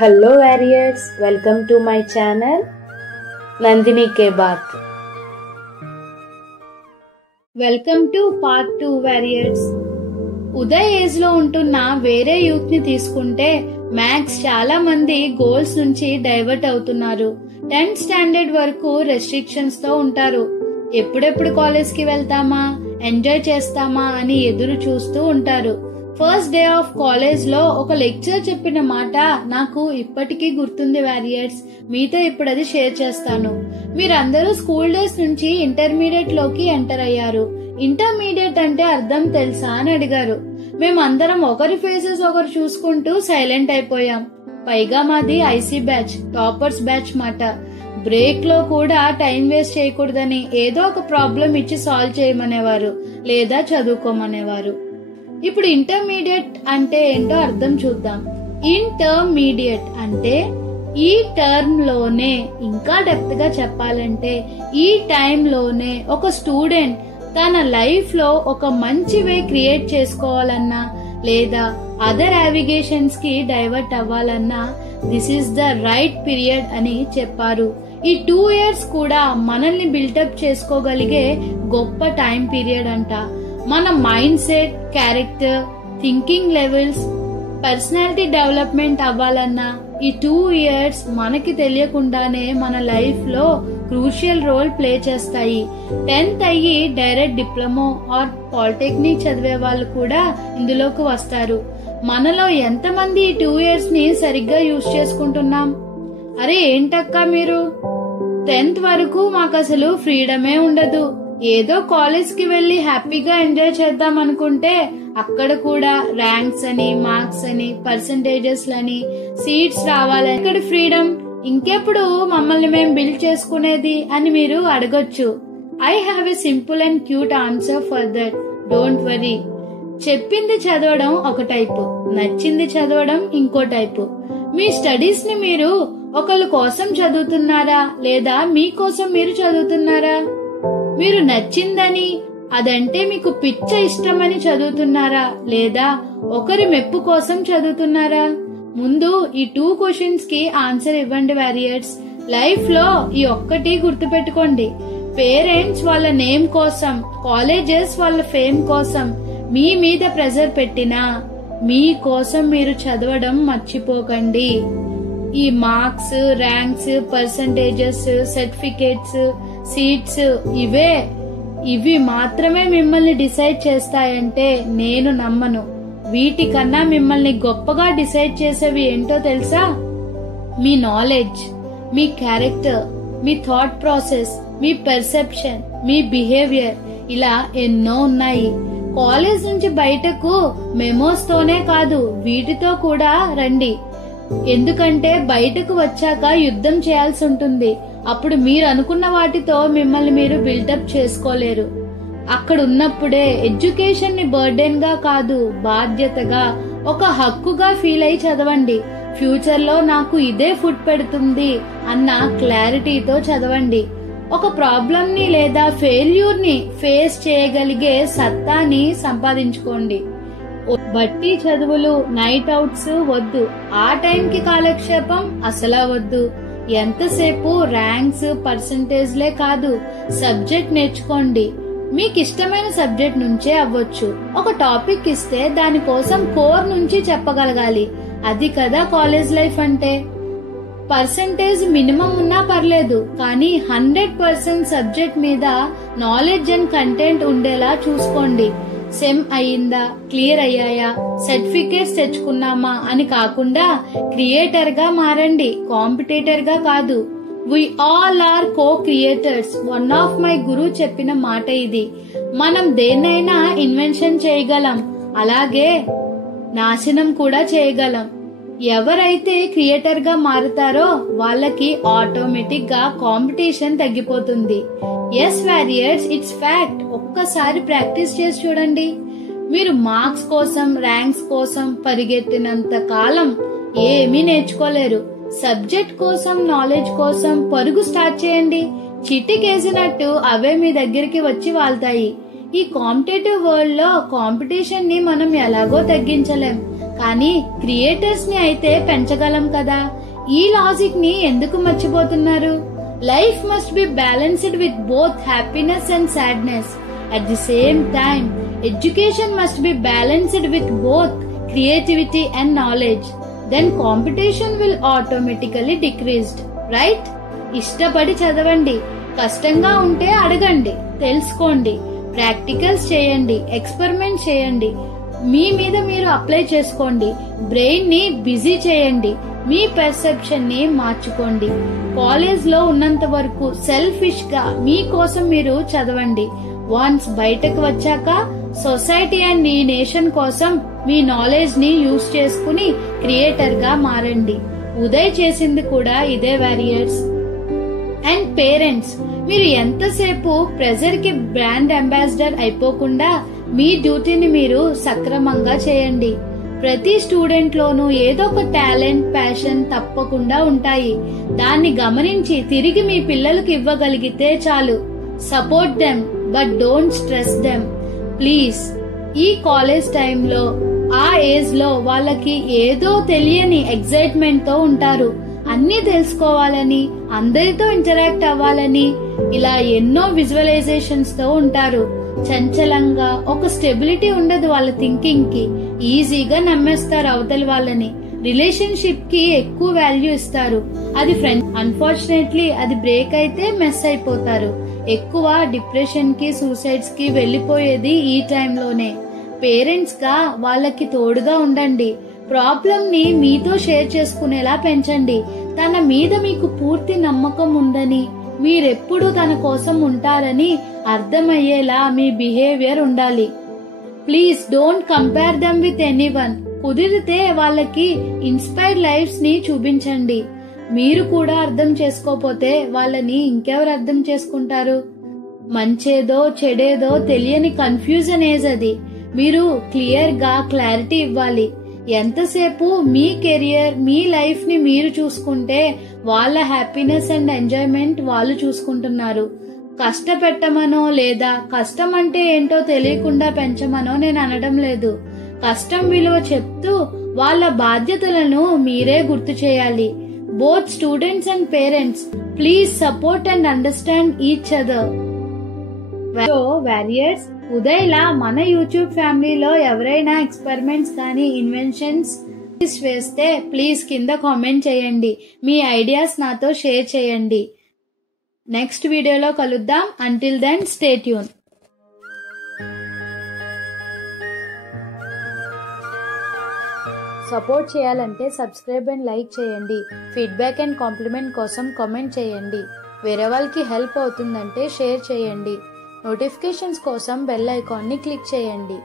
Hello warriors, welcome to my channel Nandini K Baat. Welcome to part 2 warriors. Uday age లో ఉంటున్న వేరే youth ని తీసుకుంటే మ్యాథ్స్ చాలా మంది గోల్స్ నుంచి డైవర్ట్ అవుతున్నారు. 10th స్టాండర్డ్ వరకు రెస్ట్రిక్షన్స్ తో ఉంటారు. ఎప్పుడెప్పుడు కాలేజ్ కి వెళ్తామా, ఎంజాయ్ చేస్తామా అని ఎదురు చూస్తూ ఉంటారు. ఫస్ట్ డే ఆఫ్ కాలేజ్ లో ఒక లెక్చర్ చెప్పిన మాట నాకు ఇప్పటికీ గుర్తుంది వారియర్స్. మీతో ఇప్పుడు అది షేర్ చేస్తాను. మీరందరూ స్కూల్ డేస్ నుంచి ఇంటర్మీడియట్ లోకి ఎంటర్ అయ్యారు. ఇంటర్మీడియట్ అంటే అర్థం తెలుసా అని అడిగారు. మేమందరం ఒకరి ఫేసెస్ ఒకరు చూసుకుంటూ సైలెంట్ అయిపోయాం. పైగా మాది ఐసీ బ్యాచ్, టాపర్స్ బ్యాచ్ మాట. బ్రేక్ లో కూడా టైం వేస్ట్ చేయకూడదని ఏదో ఒక ప్రాబ్లం ఇచ్చి సాల్వ్ చేయమనేవారు, లేదా చదువుకోమనేవారు. ఇప్పుడు ఇంటర్మీడియట్ అంటే ఏంటో అర్థం చూద్దాం. ఇంటర్మీడియట్ అంటే ఈ టర్మ్ లోనే, ఇంకా డెప్త్ గా చెప్పాలంటే ఈ టైం లోనే ఒక స్టూడెంట్ తన లైఫ్ లో ఒక మంచి వే క్రియేట్ చేసుకోవాలన్నా లేదా అదర్ నావిగేషన్స్ కి డైవర్ట్ అవ్వాలన్నా this is the right period అని చెప్పారు. ఈ 2 years కూడా మనల్ని బిల్డప్ చేసుకోగలిగే గొప్ప టైం పీరియడ్ అంట. మన mind set, character, thinking levels, personality development అవ్వాలన్నా ఈ 2 years మనకి తెలియకుండానే మన లైఫ్ లో క్రూషియల్ రోల్ ప్లే చేస్తాయి. 10th అయ్యి డైరెక్ట్ డిప్లొమా ఆర్ పాలిటెక్నిక్ చదివే వాళ్ళు కూడా ఇందులోకి వస్తారు. మనలో ఎంతమంది ఈ 2 years ని సరిగ్గా యూజ్ చేసుకుంటున్నాం? అరే ఏంటక్క మీరు 10th వరకు మాకు అసలు ఫ్రీడమే ఉండదు, ఏదో కాలేజ్ కి వెళ్లి హ్యాపీగా ఎంజాయ్ చేద్దాం అనుకుంటే అక్కడ కూడా ర్యాంక్స్ అని, మార్క్స్ అని, పర్సంటేజెస్ లని, సీట్స్ రావాలని, ఇక్కడ ఫ్రీడమ్ ఇంకెప్పుడు మమ్మల్ని మేము బిల్డ్ చేసుకునేది అని మీరు అడగొచ్చు. I have a simple and cute answer for that. Don't worry. చెప్పింది చదవడం ఒక టైపు, నచ్చింది చదవడం ఇంకో టైపు. మీ స్టడీస్ ని మీరు ఒకళ్ళ కోసం చదువుతున్నారా లేదా మీకోసం మీరు చదువుతున్నారా? మీరు నచ్చిందని, అదంటే మీకు పిచ్చ ఇష్టమని చదువుతున్నారా లేదా ఒకరి మెప్పు కోసం చదువుతున్నారా? ముందు ఈ 2 questions కి ఆన్సర్ ఇవ్వండి వారియర్స్. లైఫ్ లో ఈ ఒక్కటి గుర్తుపెట్టుకోండి. పేరెంట్స్ వాళ్ళ నేమ్ కోసం, కాలేజెస్ వాళ్ళ ఫేమ్ కోసం మీ మీద ప్రెజర్ పెట్టినా మీ కోసం మీరు చదవడం మర్చిపోకండి. ఈ marks, ranks, percentages, certificates, seats ఇవి మాత్రమే మిమ్మల్ని డిసైడ్ చేస్తాయంటే నేను నమ్మను. వీటికన్నా మిమ్మల్ని గొప్పగా డిసైడ్ చేసేవి ఏంటో తెలుసా? మీ నాలెడ్జ్, మీ క్యారెక్టర్, మీ థాట్ ప్రాసెస్, మీ పర్సెప్షన్, మీ బిహేవియర్, ఇలా ఎన్నో ఉన్నాయి. కాలేజ్ నుంచి బయటకు మెమోస్ తోనే కాదు, వీటితో కూడా రండి. ఎందుకంటే బయటకు వచ్చాక యుద్ధం చేయాల్సి ఉంటుంది. అప్పుడు మీరు అనుకున్న వాటితో మిమ్మల్ని మీరు బిల్డప్ చేసుకోలేరు. అక్కడ ఉన్నప్పుడే ఎడ్యుకేషన్ ని బర్డెన్ గా కాదు, బాధ్యతగా, ఒక హక్కుగా ఫీల్ అయి చదవండి. ఫ్యూచర్ లో నాకు ఇదే ఫుడ్ పెడుతుంది అన్న క్లారిటీతో చదవండి. ఒక ప్రాబ్లం ని లేదా ఫెయిల్యూర్ ని ఫేస్ చేయగలిగే సత్తాని సంపాదించుకోండి. బట్టి చదువులు, నైట్ అవుట్స్ వద్దు. ఆ టైంకి కాలక్షేపం అసలా వద్దు. ఎంతసేపు ర్యాంక్స్, పర్సంటేజ్లే కాదు, సబ్జెక్ట్ నేర్చుకోండి. మీకు ఇష్టమైన సబ్జెక్ట్ నుంచే అవ్వచ్చు. ఒక టాపిక్ ఇస్తే దానికోసం కోర్ నుంచి చెప్పగలగాలి. అది కదా కాలేజ్ లైఫ్ అంటే. పర్సంటేజ్ మినిమం ఉన్నా పర్లేదు, కానీ 100% సబ్జెక్ట్ మీద నాలెడ్జ్ అండ్ కంటెంట్ ఉండేలా చూసుకోండి. సెమ్ అయ్యిందా, క్లియర్ అయ్యాయా, సర్టిఫికేట్స్ తెచ్చుకున్నామా అని కాకుండా క్రియేటర్ గా మారండి, కాంపిటేటర్ గా కాదు. We all are co creators. One of my గురు చెప్పిన మాట ఇది. మనం దేన్నైనా ఇన్వెన్షన్ చేయగలం, అలాగే నాశనం కూడా చేయగలం. ఎవరైతే క్రియేటర్ గా మారుతారో వాళ్ళకి ఆటోమేటిక్ గా కాంపిటీషన్ తగ్గిపోతుంది. Yes warriors, it's fact. ఒక్కసారి ప్రాక్టీస్ చేసి చూడండి. మీరు మార్క్స్ కోసం, ర్యాంక్స్ కోసం పరిగెత్తినంత కాలం ఏమీ నేర్చుకోలేరు. సబ్జెక్ట్ కోసం, నాలెడ్జ్ కోసం పరుగు స్టార్ట్ చేయండి. చిట్టికేసినట్టు అవే మీ దగ్గరికి వచ్చి వాళ్తాయి. ఈ కాంపిటేటివ్ వరల్డ్ లో కాంపిటీషన్ ని మనం ఎలాగో తగ్గించలేం, కానీ క్రియేటర్స్ ని అయితే పెంచగలం కదా. ఈ లాజిక్ ని ఎందుకు మర్చిపోతున్నారు? Life must be balanced with both happiness and sadness. At the same time education must be balanced with both creativity and knowledge. Then competition will automatically decreased, right? ఇష్టపడి చదవండి, కష్టంగా ఉంటే అడగండి, తెలుసుకోండి, ప్రాక్టికల్స్ చేయండి, ఎక్స్పెరిమెంట్ చేయండి, మీ మీద మీరు అప్లై చేసుకోండి, బ్రెయిన్ ని బిజీ చేయండి, మీ పర్సెప్షన్ ని మార్చుకోండి. కాలేజ్ లో ఉన్నంత వరకు సెల్ఫిష్ గా మీకోసం మీరు చదవండి. వన్స్ బయటకు వచ్చాక సొసైటీ అండ్ ఈ నేషన్ కోసం మీ నాలెడ్జ్ ని యూజ్ చేసుకుని క్రియేటర్ గా మారండి. ఉదయ్ చేసింది కూడా ఇదే వారియర్స్. అండ్ పేరెంట్స్, మీరు ఎంతసేపు ప్రెజర్ కి బ్రాండ్ అంబాసిడర్ అయిపోకుండా మీ డ్యూటీని మీరు సక్రమంగా చేయండి. ప్రతి స్టూడెంట్ లోనూ ఏదో ఒక టాలెంట్, ప్యాషన్ తప్పకుండా ఉంటాయి. దాన్ని గమనించి తిరిగి మీ పిల్లలకు ఇవ్వగలిగితే చాలు. Support them but don't stress them please. ఈ కాలేజ్ టైంలో ఆ ఏజ్ లో వాళ్ళకి ఏదో తెలియని ఎక్సైట్మెంట్ తో ఉంటారు. అన్ని తెలుసుకోవాలని, అందరితో ఇంటరాక్ట్ అవ్వాలని, ఇలా ఎన్నో విజువలైజేషన్స్ తో ఉంటారు. చంచలంగా ఒక స్టెబిలిటీ ఉండదు వాళ్ళ థింకింగ్ కి. ఈజీగా నమ్మేస్తారు అవతలి వాళ్ళని. రిలేషన్షిప్ కి ఎక్కువ వాల్యూ ఇస్తారు. అది ఫ్రెండ్ అన్ఫార్చునేట్లీ అది బ్రేక్ అయితే మెస్ అయిపోతారు. ఎక్కువ డిప్రెషన్ కి, సూసైడ్స్ కి వెళ్లిపోయేది ఈ టైంలోనే. పేరెంట్స్ గా వాళ్ళకి తోడుగా ఉండండి. ప్రాబ్లం ని మీతో షేర్ చేసుకునేలా పెంచండి. తన మీద మీకు పూర్తి నమ్మకం ఉందని, మీరెప్పుడు తన కోసం ఉంటారని అర్థమయ్యేలా మీ బిహేవియర్ ఉండాలి. Please don't compare them with anyone. కుదిరితే వాళ్ళకి ఇన్స్పైర్డ్ లైఫ్స్ ని చూపించండి. మీరు కూడా అర్థం చేసుకోపోతే వాళ్ళని ఇంకెవరు అర్థం చేసుకుంటారు? మంచేదో చెడేదో తెలియని కన్ఫ్యూజన్ ఏజ్ అది. మీరు క్లియర్ గా క్లారిటీ ఇవ్వాలి. ఎంతసేపు మీ కెరియర్, మీ లైఫ్ ని మీరు చూసుకుంటే వాళ్ళ హ్యాపీనెస్ అండ్ ఎంజాయ్మెంట్ వాళ్ళు చూసుకుంటున్నారు. కష్టపెట్టమనో లేదా కష్టం అంటే ఏంటో తెలియకుండా పెంచమనో నేను అనడం లేదు. కష్టం విలువ చెప్తూ వాళ్ళ బాధ్యతలను మీరే గుర్తు చేయాలి. Both students and parents please support and understand each other. So warriors, ఉదయ్లా మన యూట్యూబ్ ఫ్యామిలీలో ఎవరైనా ఎక్స్పెరిమెంట్స్ కానీ ఇన్వెన్షన్స్ వేస్తే ప్లీజ్ కింద కామెంట్ చేయండి. మీ ఐడియాస్ నాతో షేర్ చేయండి. నెక్స్ట్ వీడియోలో కలుద్దాం. Until then stay tune. Support చేయాలంటే సబ్స్క్రైబ్ అండ్ లైక్ చేయండి. ఫీడ్బ్యాక్ అండ్ కాంప్లిమెంట్ కోసం కామెంట్ చేయండి. వేరే వాళ్ళకి హెల్ప్ అవుతుందంటే షేర్ చేయండి. నోటిఫికేషన్స్ కోసం బెల్ ఐకాన్ని క్లిక్ చేయండి.